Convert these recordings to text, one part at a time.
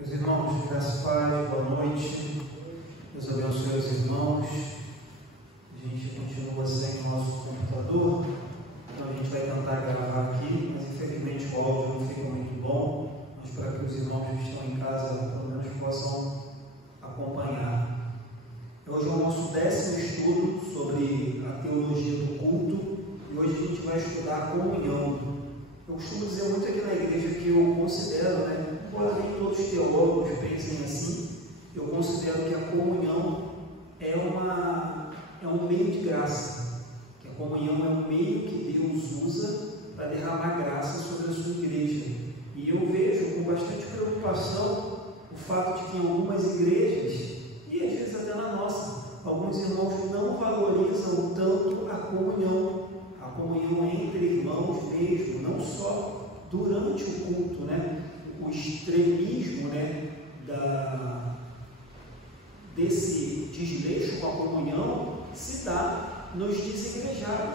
Meus irmãos, graças a Deus, boa noite. Deus abençoe os irmãos. A gente continua sem o nosso computador, então a gente vai tentar gravar aqui, mas infelizmente o áudio não fica muito bom, mas para que os irmãos que estão em casa pelo menos possam acompanhar. Hoje é o nosso 10º estudo sobre a teologia do culto e hoje a gente vai estudar a comunhão. Eu costumo dizer muito aqui na igreja que eu considero, embora nem todos os teólogos pensem assim, eu considero que a comunhão é um meio de graça, que a comunhão é um meio que Deus usa para derramar graça sobre a sua igreja. E eu vejo com bastante preocupação o fato de que em algumas igrejas, e às vezes até na nossa, alguns irmãos não valorizam tanto a comunhão entre irmãos mesmo, não só durante o culto, o extremismo desse desleixo com a comunhão se dá nos desigrejados,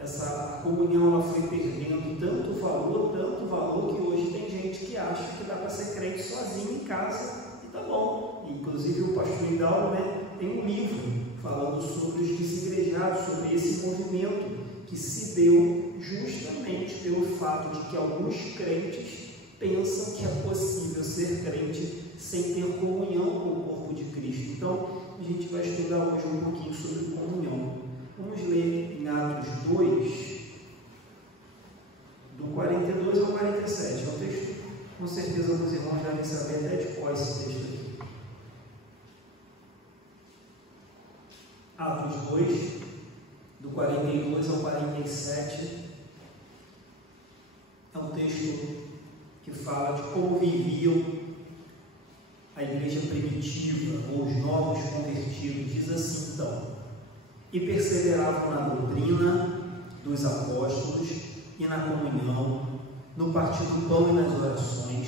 Essa comunhão ela foi perdendo tanto valor que hoje tem gente que acha que dá para ser crente sozinho em casa e tá bom. Inclusive o pastor Hidalgo tem um livro falando sobre os desigrejados, sobre esse movimento que se deu justamente pelo fato de que alguns crentes pensam que é possível ser crente sem ter comunhão com o corpo de Cristo. Então, a gente vai estudar hoje um pouquinho sobre comunhão. Vamos ler em Atos 2, do 42 ao 47. É um texto, com certeza, os irmãos devem saber até de qual esse texto aqui. Atos 2, do 42 ao 47, é um texto que fala de como viviam a igreja primitiva, ou os novos convertidos. Diz assim então: e perseveravam na doutrina dos apóstolos e na comunhão, no partir do pão e nas orações.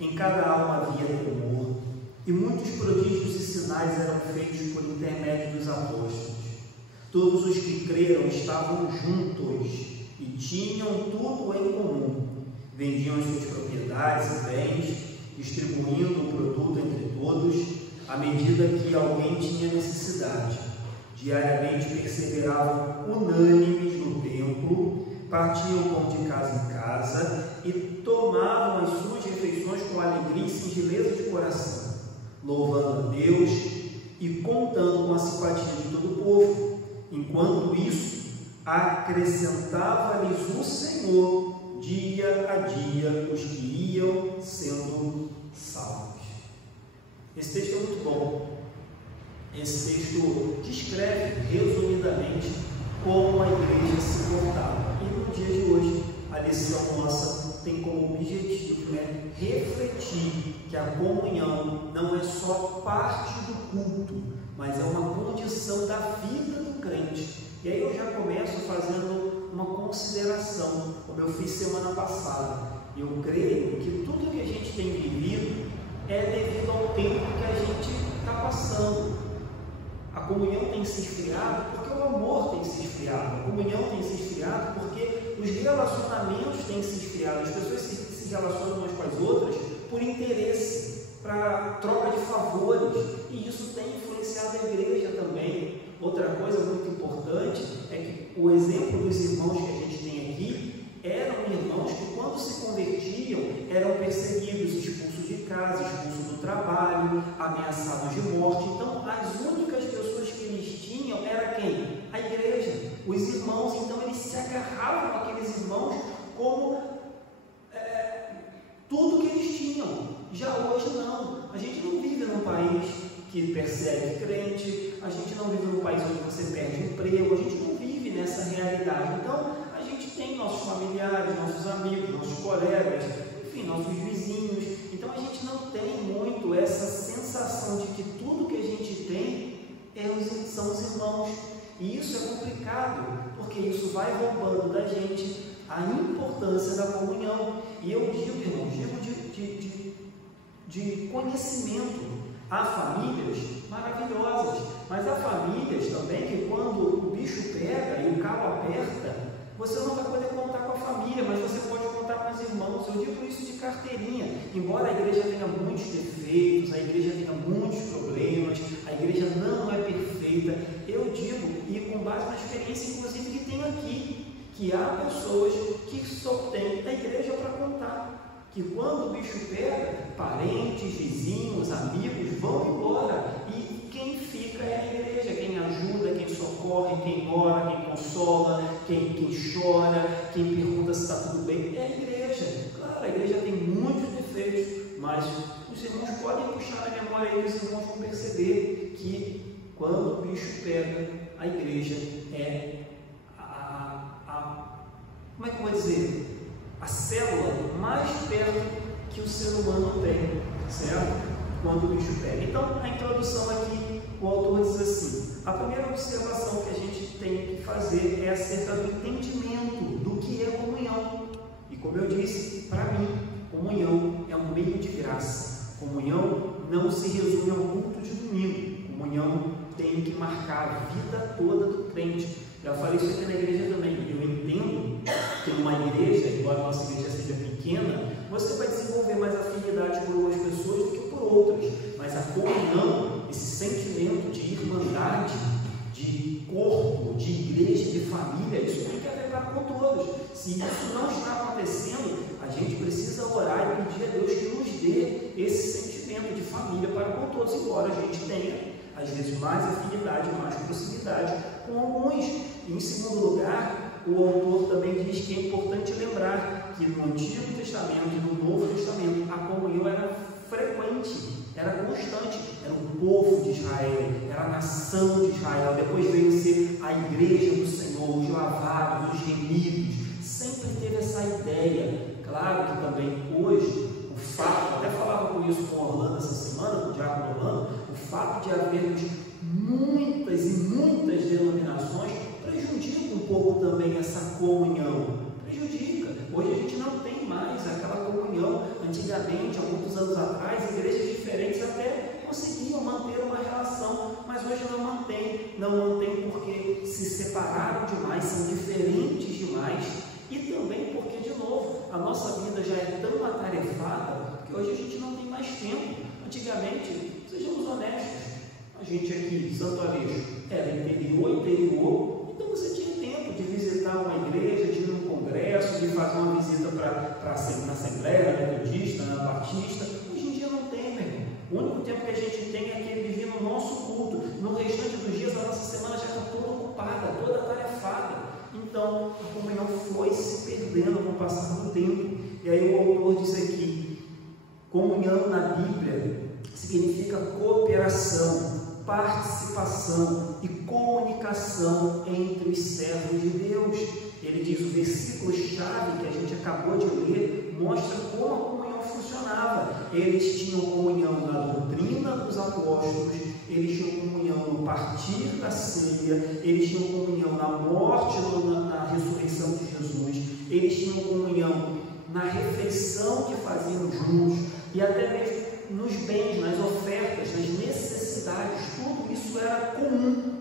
Em cada alma havia temor, e muitos prodígios e sinais eram feitos por intermédio dos apóstolos. Todos os que creram estavam juntos e tinham tudo em comum. Vendiam as suas propriedades e bens, distribuindo o produto entre todos, à medida que alguém tinha necessidade. Diariamente perseveravam unânimes no templo, partiam pão de casa em casa e tomavam as suas refeições com alegria e singeleza de coração, louvando a Deus e contando com a simpatia de todo o povo. Enquanto isso, acrescentava-lhes o Senhor dia a dia os que iam sendo salvos. Esse texto é muito bom. Esse texto descreve resumidamente como a igreja se portava. E no dia de hoje, a lição nossa tem como objetivo refletir que a comunhão não é só parte do culto, mas é uma condição da vida do crente. E aí eu já começo fazendo uma consideração, como eu fiz semana passada. Eu creio que tudo que a gente tem vivido é devido ao tempo que a gente está passando. A comunhão tem se esfriado porque o amor tem se esfriado. A comunhão tem se esfriado porque os relacionamentos têm se esfriado. As pessoas se relacionam umas com as outras por interesse, para troca de favores, e isso tem influenciado a igreja também. Outra coisa muito importante é que o exemplo dos irmãos que a gente tem aqui eram irmãos que, quando se convertiam, eram perseguidos, expulsos de casa, expulsos do trabalho, ameaçados de morte. Então, as únicas pessoas que eles tinham era quem? A igreja, os irmãos. Então, eles se agarravam àqueles irmãos como tudo que eles tinham. Já hoje não. A gente não vive num país que persegue crente, a gente não vive num país onde você perde emprego, a gente não vive nessa realidade. Então, a gente tem nossos familiares, nossos amigos, nossos colegas, enfim, nossos vizinhos. Então, a gente não tem muito essa sensação de que tudo que a gente tem são os irmãos. E isso é complicado, porque isso vai roubando da gente a importância da comunhão. E eu digo, irmãos, de conhecimento. Há famílias maravilhosas, mas há famílias também que, quando o bicho pega e o calo aperta, você não vai poder contar com a família, mas você pode contar contar com os irmãos. Eu digo isso de carteirinha. Embora a igreja tenha muitos defeitos, a igreja tenha muitos problemas, a igreja não é perfeita, eu digo, e com base na experiência inclusive que tenho aqui, que há pessoas que só têm a igreja para contar, que quando o bicho pega, parentes, vizinhos, amigos vão embora, e quem fica é a igreja, quem ajuda, quem socorre, quem ora, quem consola, quem chora, quem pergunta se está tudo bem, é a igreja. Claro, a igreja tem muitos defeitos, mas os irmãos podem puxar na memória e os irmãos vão perceber que quando o bicho pega, a igreja é como é que eu vou dizer? A célula mais perto que o ser humano tem, certo? Quando o bicho pega. Então, a introdução aqui, o autor diz assim: a primeira observação que a gente tem que fazer é acerca do entendimento do que é comunhão. E como eu disse, para mim, comunhão é um meio de graça. Comunhão não se resume ao culto de domingo. Comunhão tem que marcar a vida toda do crente. Já falei isso aqui na igreja também. Eu entendo que numa igreja, embora a nossa igreja seja pequena, você vai desenvolver mais afinidade por umas pessoas do que por outras. Mas a comunhão, esse sentimento de irmandade, de corpo, de igreja, de família, isso tem que afetar com todos. Se isso não está acontecendo, a gente precisa orar e pedir a Deus que nos dê esse sentimento de família para com todos, embora a gente tenha às vezes mais afinidade, mais proximidade com alguns. E em segundo lugar, o autor também diz que é importante lembrar que no Antigo Testamento e no Novo Testamento a comunhão era frequente, era constante, era o povo de Israel, era a nação de Israel, depois veio ser a igreja do Senhor, os lavados, os remidos, sempre teve essa ideia. Claro que também hoje, o fato, até falava com isso com Orlando essa semana, com o diácono Orlando, o fato de havermos muitas e muitas denominações prejudica um pouco também essa comunhão, prejudica. Hoje a gente não tem mais aquela comunhão. Antigamente, há muitos anos atrás, igrejas diferentes até conseguiam manter uma relação, mas hoje não mantém porque se separaram demais, são diferentes demais, e também porque, de novo, a nossa vida já é tão atarefada que hoje a gente não tem mais tempo. Antigamente, sejamos honestos, a gente aqui, Santo Aleixo, era interior, então você tinha tempo de visitar uma igreja, de ir num congresso, de fazer uma visita na Assembleia, na Metodista, na Batista. Hoje em dia não tem, meu irmão. O único tempo que a gente tem é aquele de vir no nosso culto. No restante dos dias, a nossa semana já está toda ocupada, toda atarefada. Então, a comunhão foi se perdendo com o passar do tempo. E aí o autor diz aqui: comunhão na Bíblia significa cooperação, participação e comunicação entre os servos de Deus. Ele diz, o versículo-chave que a gente acabou de ler mostra como a comunhão funcionava. Eles tinham comunhão na doutrina dos apóstolos, eles tinham comunhão no partir da ceia, eles tinham comunhão na morte, na ressurreição de Jesus, eles tinham comunhão na refeição que faziam juntos, e até mesmo nos bens, nas ofertas, nas necessidades. Tudo isso era comum.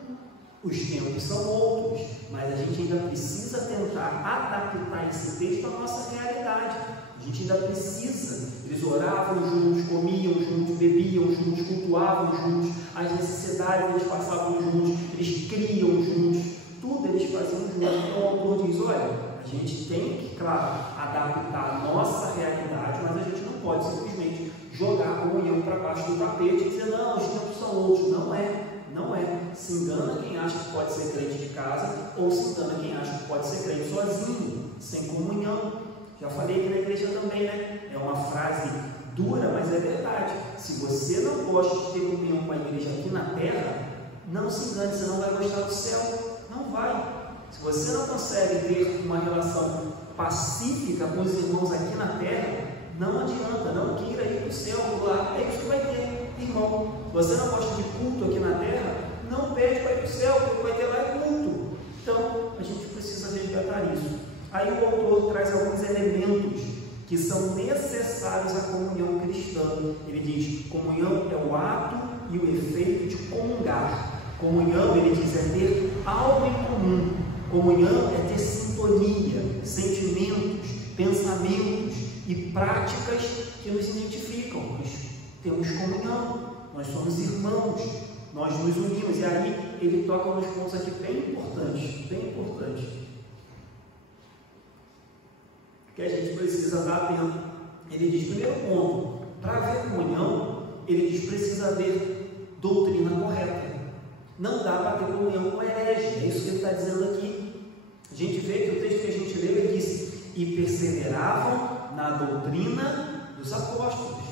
Os tempos são outros, mas a gente ainda precisa tentar adaptar esse texto à nossa realidade. A gente ainda precisa. Eles oravam juntos, comiam juntos, bebiam juntos, cultuavam juntos, as necessidades eles passavam juntos, eles criam juntos, tudo eles faziam juntos. Então o autor diz, olha, a gente tem que, claro, adaptar a nossa realidade, mas a gente não pode simplesmente jogar a comunhão para baixo do tapete e dizer, não, os tempos são outros. Não é. Se engana quem acha que pode ser crente de casa, ou se engana quem acha que pode ser crente sozinho, sem comunhão. Já falei aqui na igreja também, né? É uma frase dura, mas é verdade. Se você não gosta de ter comunhão com a igreja aqui na terra, não se engane, você não vai gostar do céu. Não vai. Se você não consegue ter uma relação pacífica com os irmãos aqui na terra, não adianta, não queira ir para o céu, lá, é isso que vai ter, irmão. Se você não gosta de culto aqui na terra, não pede para ir para o céu, porque o que vai ter lá é culto. Então, a gente precisa resgatar isso. Aí o autor traz alguns elementos que são necessários à comunhão cristã. Ele diz, comunhão é o ato e o efeito de comungar. Comunhão, ele diz, é ter algo em comum. Comunhão é ter sintonia, sentimentos, pensamentos e práticas que nos identificam. Nós temos comunhão, nós somos irmãos, nós nos unimos. E aí ele toca uns pontos aqui bem importantes, que a gente precisa dar atento. Ele diz, primeiro ponto, para haver comunhão, ele diz, precisa haver doutrina correta. Não dá para ter comunhão com herege, é isso que ele está dizendo aqui. A gente vê que o texto que a gente leu, ele disse, e perseveravam na doutrina dos apóstolos.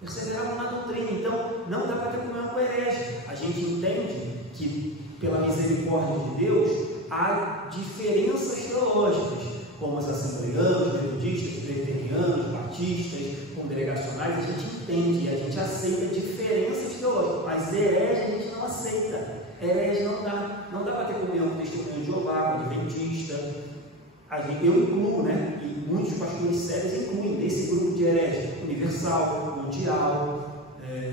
Perseveravam na doutrina. Então, não dá para ter comunhão com herege. A gente entende que, pela misericórdia de Deus, há diferenças teológicas, como os assembleanos, metodistas, presbiterianos, batistas, congregacionais. A gente entende, a gente aceita diferenças teológicas, mas herege a gente não aceita. Herege não dá para ter comunhão com testemunho de Jeová, com adventista. Eu incluo, né? E muitos pastores sérios incluem nesse grupo de herege, universal, mundial,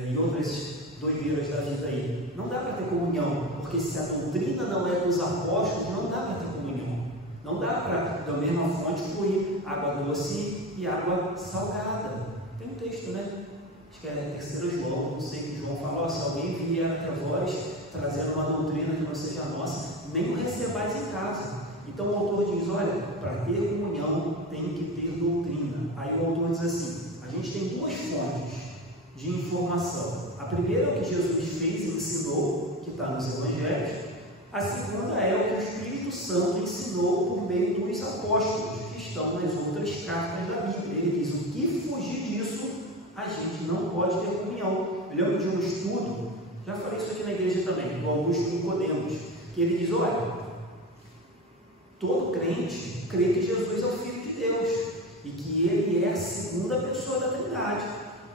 e outras doideiras da vida aí. Não dá para ter comunhão, porque se a doutrina não é dos apóstolos, não dá para ter comunhão. Não dá para, da mesma fonte, fluir água doce e água salgada. Tem um texto, né? Acho que é 3 João, não sei, que João falou, se alguém vier até vós trazendo uma doutrina que não seja nossa, nem o recebais em casa. Então o autor diz, olha, para ter comunhão tem que ter doutrina. Aí o autor diz assim, a gente tem 2 fontes de informação. A primeira é o que Jesus fez e ensinou, que está nos evangelhos. A segunda é o que o Espírito Santo ensinou por meio dos apóstolos, que estão nas outras cartas da Bíblia. Ele diz, o que fugir disso, a gente não pode ter comunhão. Eu lembro de um estudo, já falei isso aqui na igreja também, do Augusto Nicodemos, que ele diz, olha, todo crente crê que Jesus é o Filho de Deus e que Ele é a segunda pessoa da Trindade,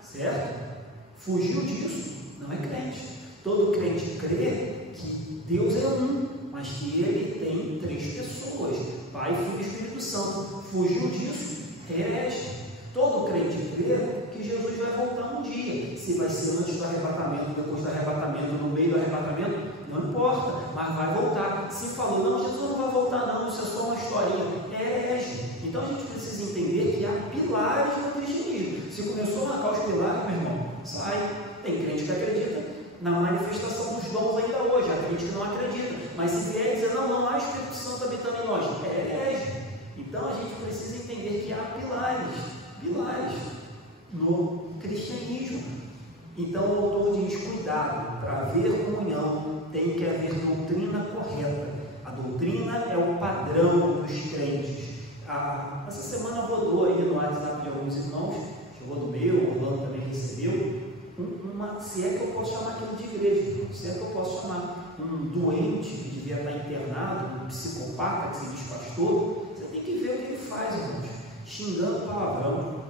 certo? Fugiu disso, não é crente. Todo crente crê que Deus é um, mas que Ele tem 3 pessoas, Pai, Filho e Espírito Santo. Fugiu disso, herege. Todo crente crê que Jesus vai voltar um dia. Se vai ser antes do arrebatamento, depois do arrebatamento, no meio do arrebatamento, não importa, mas vai voltar. Se falou, não, Jesus não vai voltar não, isso é só uma historinha, é herege. Então a gente precisa entender que há pilares no cristianismo. Se começou a marcar os pilares, meu irmão, sai. Tem crente que acredita na manifestação dos dons ainda hoje, há crente que não acredita, mas se vier dizer, não há Espírito Santo habitando em nós, é herege. Então a gente precisa entender que há pilares no cristianismo. Então o autor diz, cuidado, para haver comunhão tem que haver doutrina correta. A doutrina é o padrão dos crentes. Essa semana rodou aí no WhatsApp de alguns irmãos, chegou do meu, o Orlando também recebeu, se é que eu posso chamar aquilo de igreja, se é que eu posso chamar um doente que devia estar internado, um psicopata que se diz pastor, você tem que ver o que ele faz, irmãos, xingando palavrão,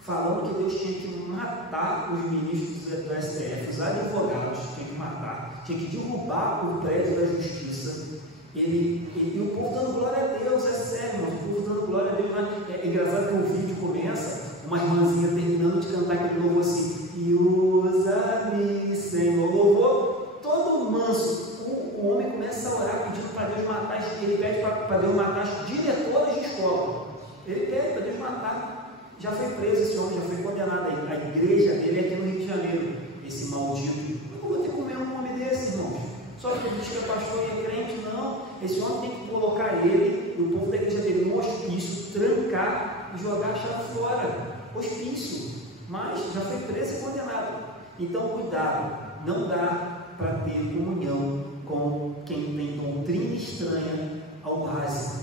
falando que Deus tinha que matar os ministros do STF, os advogados tinha que matar, tinha que derrubar o prédio da justiça, e o povo dando glória a Deus, é sério, o povo dando glória a Deus. É engraçado que o vídeo começa, uma irmãzinha terminando de cantar aquele louvor assim, e usa-me, Senhor, louvor todo manso, o homem começa a orar pedindo para Deus matar, ele pede para Deus matar as diretoras de escola, ele pede para Deus matar. Já foi preso esse homem, já foi condenado aí. A igreja dele é aqui no Rio de Janeiro, esse maldito. Eu vou ter que comer um homem desse, irmãos. Só que diz que é pastor e é crente, não. Esse homem tem que colocar ele e o povo da igreja dele no hospício, trancar e jogar a chave fora. Hospício. Mas já foi preso e condenado. Então, cuidado, não dá para ter comunhão com quem tem doutrina estranha ao básico.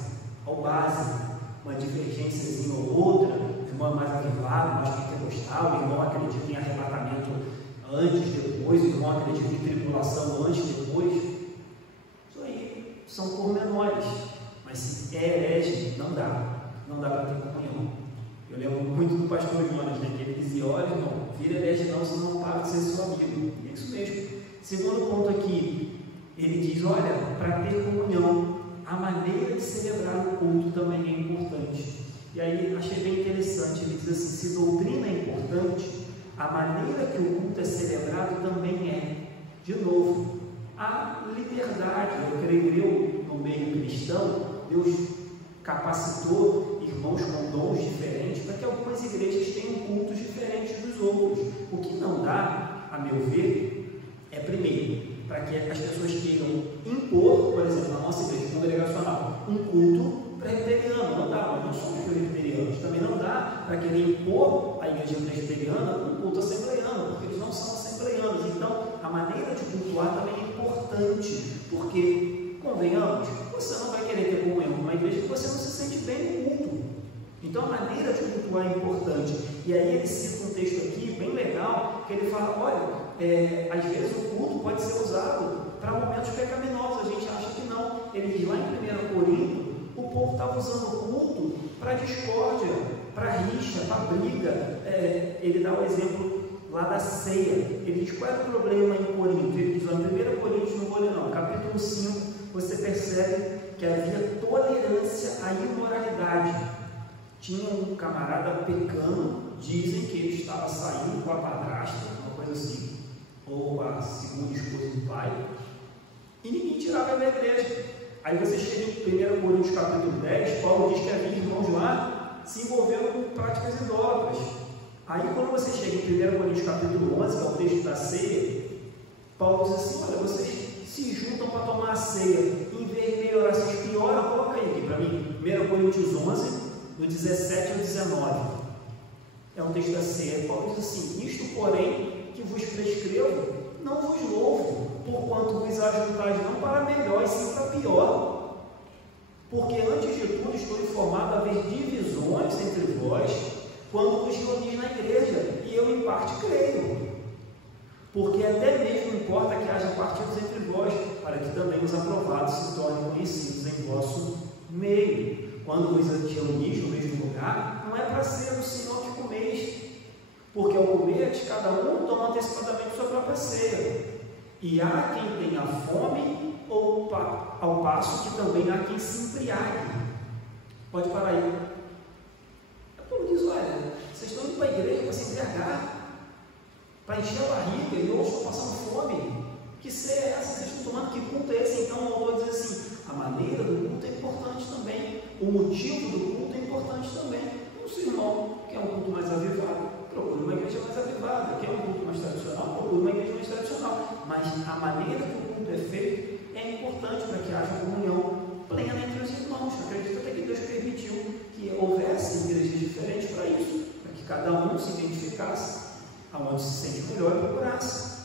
Uma divergênciazinha ou outra, o irmão é mais avivado, mais pentecostal, o irmão acredita em arrebatamento antes, depois, o irmão acredita em tribulação antes, depois. Isso aí são pormenores, mas se é herege, não dá para ter comunhão. Eu lembro muito do pastor Jonas, né, que ele dizia, olha irmão, vira herege não, senão não para de ser seu amigo. E é isso mesmo. Segundo ponto aqui, ele diz, olha, para ter comunhão, a maneira de celebrar o culto também é importante. E aí achei bem interessante, ele diz assim, se doutrina é importante, a maneira que o culto é celebrado também é. De novo, a liberdade, eu creio no meio cristão, Deus capacitou irmãos com dons diferentes, para que algumas igrejas tenham cultos diferentes dos outros. O que não dá, a meu ver, é primeiro, para que as pessoas queiram impor, por exemplo, na nossa igreja congregacional, um culto presbiteriano. Não dá, nós não somos presbiterianos. Também não dá para querer impor à igreja presbiteriana um culto assembleiano, porque eles não são assembleianos. Então, a maneira de cultuar também é importante, porque, convenhamos, você não vai querer ter comunhão com uma igreja que você não se sente bem no culto. Então, a maneira de cultuar é importante. E aí ele cita um texto aqui, bem legal, que ele fala, olha, às vezes o culto pode ser usado para momentos pecaminosos. A gente acha que não. Ele diz lá em 1 Coríntios, o povo estava usando o culto para discórdia, para rixa, para briga. Ele dá o exemplo lá da ceia. Ele diz, qual era o problema em Corinto? Ele diz lá em 1 Coríntios, não vou ler não, capítulo 5, você percebe que havia tolerância à imoralidade. Tinha um camarada pecando, dizem que ele estava saindo com a padrasta, uma coisa assim, ou com a segunda esposa do pai, e ninguém tirava ele da igreja. Aí você chega em 1 Coríntios capítulo 10, Paulo diz que havia irmãos lá se envolvendo com práticas idólatras. Aí quando você chega em 1 Coríntios capítulo 11, que é o texto da ceia, Paulo diz assim, olha, vocês se juntam para tomar a ceia, em vez de melhorar, vocês pioram. Coloca aí aqui para mim, 1 Coríntios 11, do 17 ao 19, é um texto da ceia. Paulo diz assim, isto porém que vos prescrevo, não vos louvo, porquanto vos ajuntais não para melhor, e sim para pior. Porque antes de tudo estou informado a haver divisões entre vós, quando vos reunis na igreja, e eu em parte creio. Porque até mesmo importa que haja partidos entre vós, para que também os aprovados se tornem conhecidos em vosso meio. Quando vos reunis no mesmo lugar, não é para ser o Senhor que comeis, porque ao comerdes, cada um toma antecipadamente sua própria ceia. E há quem tenha fome, ou ao passo que também há quem se embriague. Pode parar aí. Paulo diz, olha, vocês estão indo para a igreja para se embriagar, para encher a barriga, e eu estou passando fome. Que ceia é essa? Vocês estão tomando? Que culto é esse? Então o autor diz assim, a maneira do culto é importante também, o motivo do culto é importante também. O seu irmão quer um culto mais avivado, procure uma igreja mais avivada. Quer um culto mais tradicional, procure uma igreja mais tradicional. Mas a maneira que o culto é feito é importante para que haja comunhão plena entre os irmãos. Eu acredito até que Deus permitiu que houvesse igrejas diferentes para isso, para que cada um se identificasse aonde se sente melhor e procurasse.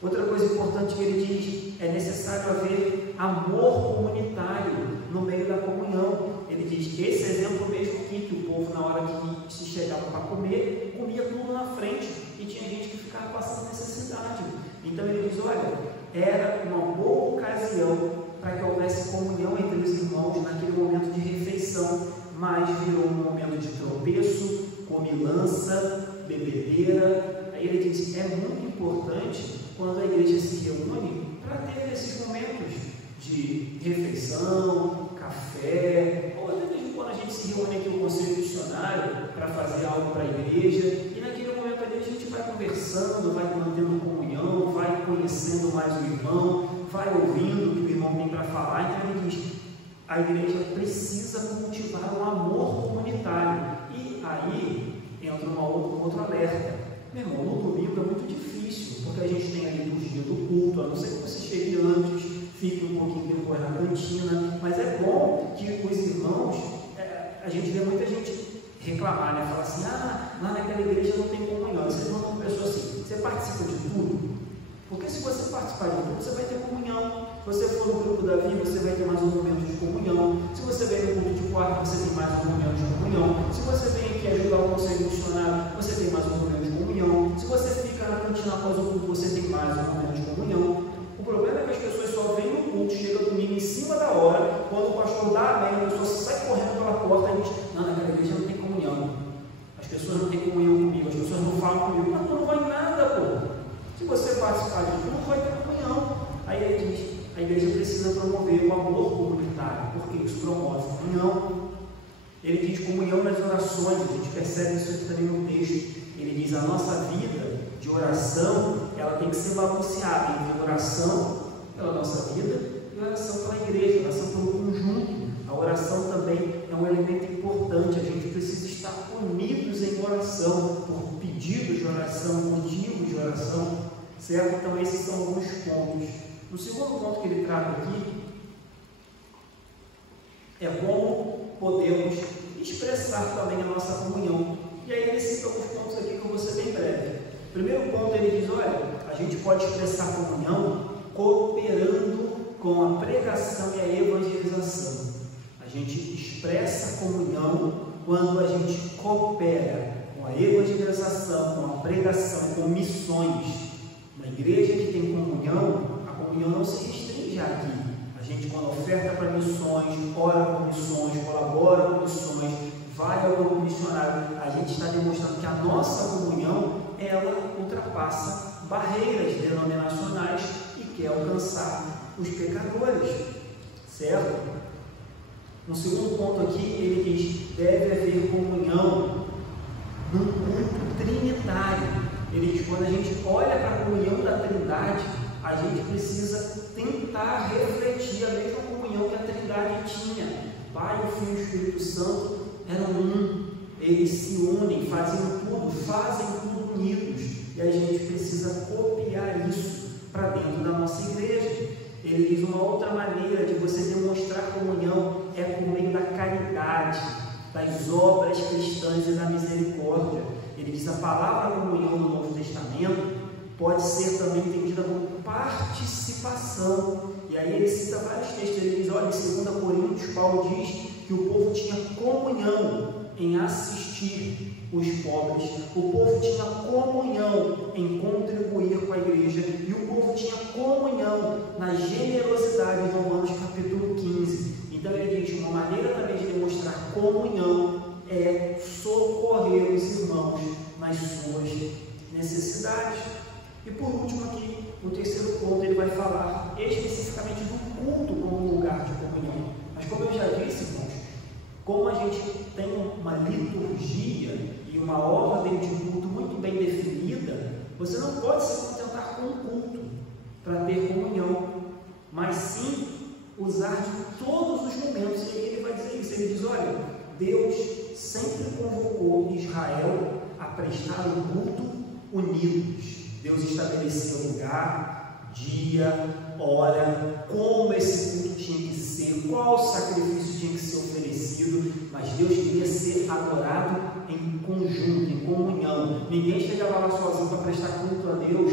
Outra coisa importante que ele diz, é necessário haver amor comunitário no meio da comunhão. Ele diz que esse exemplo mesmo aqui, que o povo na hora que se chegava para comer, comia tudo na frente, e tinha gente que ficava passando necessidade. Então ele diz, olha, era uma boa ocasião para que houvesse comunhão entre os irmãos naquele momento de refeição, mas virou um momento de tropeço, comilança, bebedeira. Aí ele diz, é muito importante quando a igreja se reúne para ter esses momentos de refeição, café, ou até mesmo quando a gente se reúne aqui no conselho missionário para fazer algo para a igreja, e naquele momento ali a gente vai conversando, vai mantendo comunhão, vai conhecendo mais o irmão, vai ouvindo o que o irmão tem para falar. Então ele diz, a igreja precisa cultivar um amor comunitário. E aí entra um outro alerta. Meu irmão, no domingo é muito difícil, porque a gente tem a liturgia do culto, a não ser que você chegue antes, fique um pouquinho depois na cantina, mas é bom que os irmãos, a gente vê muita gente reclamar, né? Falar assim, lá naquela igreja não tem comunhão. Vocês não são pessoas assim, você participa de tudo? Porque se você participar de tudo, você vai ter comunhão. Se você for no grupo da vida, você vai ter mais um momento de comunhão. Se você vem no culto de quarto, você tem mais um momento de comunhão. Se você vem aqui ajudar o conselho missionário, você tem mais um momento de comunhão. Se você fica na cantina após o culto, você tem mais um momento de comunhão. O problema é que as pessoas só vêm no culto, chega domingo em cima da hora, quando o pastor dá amém, a pessoa sai correndo pela porta e diz, não, naquela igreja não tem comunhão. As pessoas não têm comunhão comigo, as pessoas não falam comigo. Mas não vai em nada, pô. Se você participar de tudo, não vai ter comunhão. Aí ele diz, a igreja precisa promover o amor comunitário, porque isso promove comunhão. Ele diz comunhão nas orações, a gente percebe isso aqui também no texto. Ele diz, a nossa vida de oração, ela tem que ser balanceada entre oração pela nossa vida e oração pela igreja, oração pelo conjunto. A oração também é um elemento importante. A gente precisa estar unidos em oração, por pedidos de oração, motivos de oração, certo? Então esses são alguns pontos. O segundo ponto que ele trata aqui é como podemos expressar também a nossa comunhão. E aí ele cita alguns pontos aqui que eu vou ser bem breve. Primeiro ponto, ele diz, olha, a gente pode expressar comunhão cooperando com a pregação e a evangelização. A gente expressa comunhão quando a gente coopera com a evangelização, com a pregação, com missões. Na igreja que tem comunhão, a comunhão não se restringe aqui. A gente, quando oferta para missões, ora por missões, colabora com missões, vai ao grupo missionário, a gente está demonstrando que a nossa comunhão, ela ultrapassa barreiras denominacionais e quer alcançar os pecadores, certo? No segundo ponto aqui, ele diz, deve haver comunhão num culto trinitário. Ele diz, quando a gente olha para a comunhão da Trindade, a gente precisa tentar refletir a mesma comunhão que a Trindade tinha. Pai, o Filho e o Espírito Santo eram um, eles se unem, fazem tudo unidos, e a gente precisa copiar isso para dentro da nossa igreja. Ele diz, uma outra maneira de você demonstrar comunhão é por meio da caridade, das obras cristãs e da misericórdia. Ele diz, a palavra comunhão no Novo Testamento pode ser também entendida como participação. E aí ele cita vários textos. Ele diz, olha, em 2 Coríntios, Paulo diz que o povo tinha comunhão em assistir os pobres, o povo tinha comunhão em contribuir com a igreja, e o povo tinha comunhão na generosidade, em Romanos capítulo 15. Então ele diz, uma maneira também de demonstrar comunhão é socorrer os irmãos nas suas necessidades. E por último aqui, o terceiro ponto, ele vai falar especificamente do culto como lugar de comunhão. Mas como eu já disse, irmãos, como a gente tem uma liturgia e uma ordem de culto muito bem definida, você não pode se contentar com um culto para ter comunhão, mas sim usar de todos os momentos. E aí ele vai dizer isso, ele diz, olha, Deus sempre convocou Israel a prestar um culto unidos. Deus estabeleceu lugar, dia, hora, como esse culto tinha que ser, qual sacrifício tinha que ser oferecido, mas Deus queria ser adorado em conjunto, em comunhão. Ninguém chegava lá sozinho para prestar culto a Deus.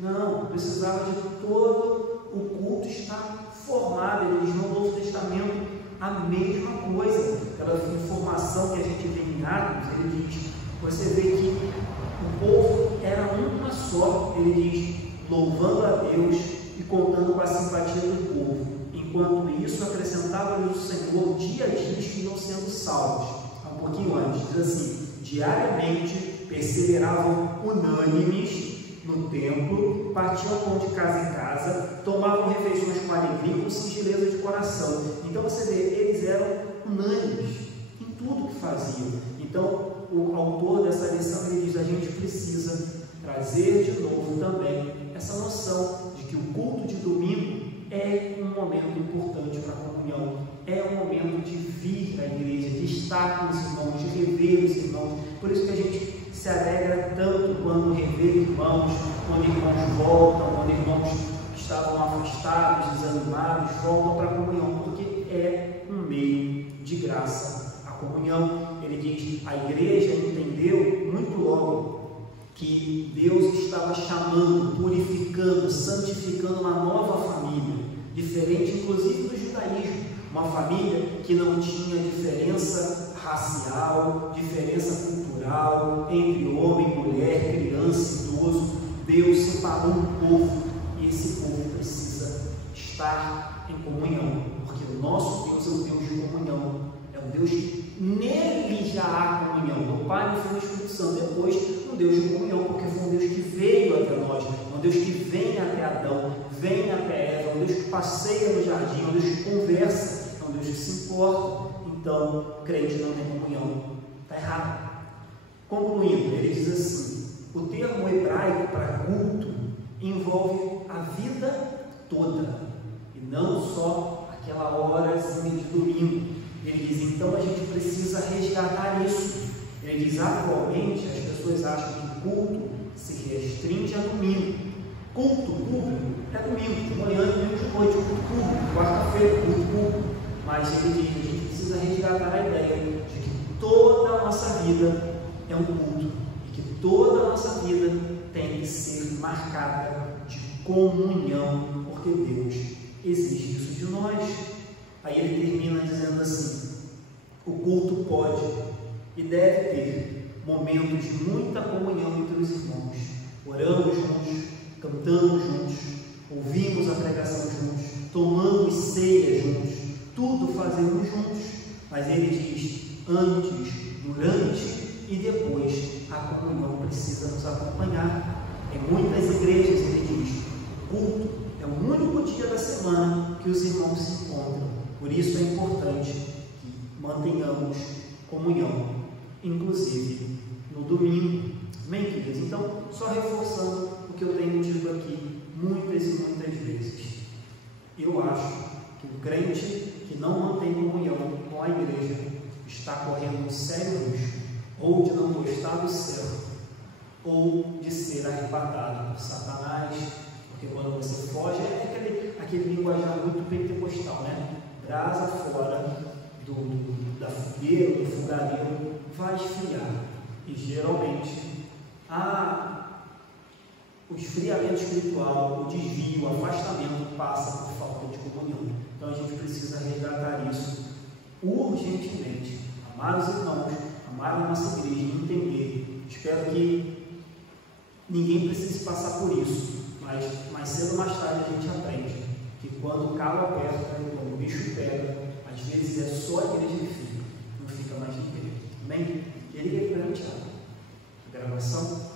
Não, precisava de todo o culto estar formado. Ele diz no Novo Testamento a mesma coisa. Aquela informação que a gente vê em Atos, ele diz, você vê que o povo era uma só. Ele diz, louvando a Deus e contando com a simpatia do povo. Enquanto isso, acrescentava-lhes o Senhor dia a dia que iam sendo salvos. Um pouquinho antes, diz assim, diariamente perseveravam unânimes no templo, partiam pão de casa em casa, tomavam refeições com alegria e com singeleza de coração. Então você vê, eles eram unânimes em tudo que faziam. Então o autor dessa lição, ele diz, a gente precisa trazer de novo também essa noção de que o culto de domingo é um momento importante para a comunhão, é um momento de vir à igreja, de estar com os irmãos, de rever os irmãos. Por isso que a gente se alegra tanto quando revê irmãos, quando irmãos voltam, quando irmãos que estavam afastados, desanimados, voltam para a comunhão, porque é um meio de graça. A comunhão, ele diz, a igreja entendeu muito logo que Deus estava chamando, purificando, santificando uma nova família, diferente inclusive do judaísmo, uma família que não tinha diferença racial, diferença cultural, entre homem, mulher, criança, idoso. Deus separou um povo e esse povo precisa estar em comunhão, porque o nosso Deus é um Deus de comunhão, é um Deus que nele já há comunhão, no Pai, no Filho e no Espírito Santo. Depois, um Deus de comunhão, porque foi um Deus que veio até nós, um Deus que vem até Adão, vem até Eva, um Deus que passeia no jardim, um Deus que conversa, é um Deus que se importa. Então, crente não tem comunhão, está errado. Concluindo, ele diz assim, o termo hebraico para culto envolve a vida toda, e não só aquela horazinha de domingo. Ele diz, então a gente precisa resgatar isso. Ele diz, atualmente as pessoas acham que culto se restringe a domingo. Culto público é domingo, de manhã e domingo de noite, culto público, quarta-feira, culto público. Mas ele diz, a gente precisa resgatar a ideia de que toda a nossa vida é um culto e que toda a nossa vida tem que ser marcada de comunhão, porque Deus exige isso de nós. Aí ele termina dizendo assim, o culto pode e deve ter momentos de muita comunhão entre os irmãos. Oramos juntos, cantamos juntos, ouvimos a pregação juntos, tomamos ceia juntos, tudo fazemos juntos. Mas ele diz, antes, durante e depois, a comunhão precisa nos acompanhar. Em muitas igrejas ele diz, o culto é o único dia da semana que os irmãos se encontram. Por isso é importante que mantenhamos comunhão, inclusive no domingo. Amém, queridos? Então, só reforçando o que eu tenho dito aqui muitas e muitas vezes. Eu acho que o crente que não mantém comunhão com a igreja está correndo um sério risco, ou de não gostar do céu, ou de ser arrebatado por Satanás, porque quando você foge, é aquele linguajar muito pentecostal, né? Brasa fora da fogueira, do fogareiro, vai esfriar. E geralmente, o esfriamento espiritual, o desvio, o afastamento passa por falta de comunhão. Então a gente precisa resgatar isso urgentemente. Amar os irmãos, amar a nossa igreja e entender. Espero que ninguém precise passar por isso, mas mais cedo ou mais tarde a gente aprende que quando o calo aperta, quando o bicho pega, às vezes é só a igreja que fica, não fica mais ninguém. Amém? Ele é grande, a gravação.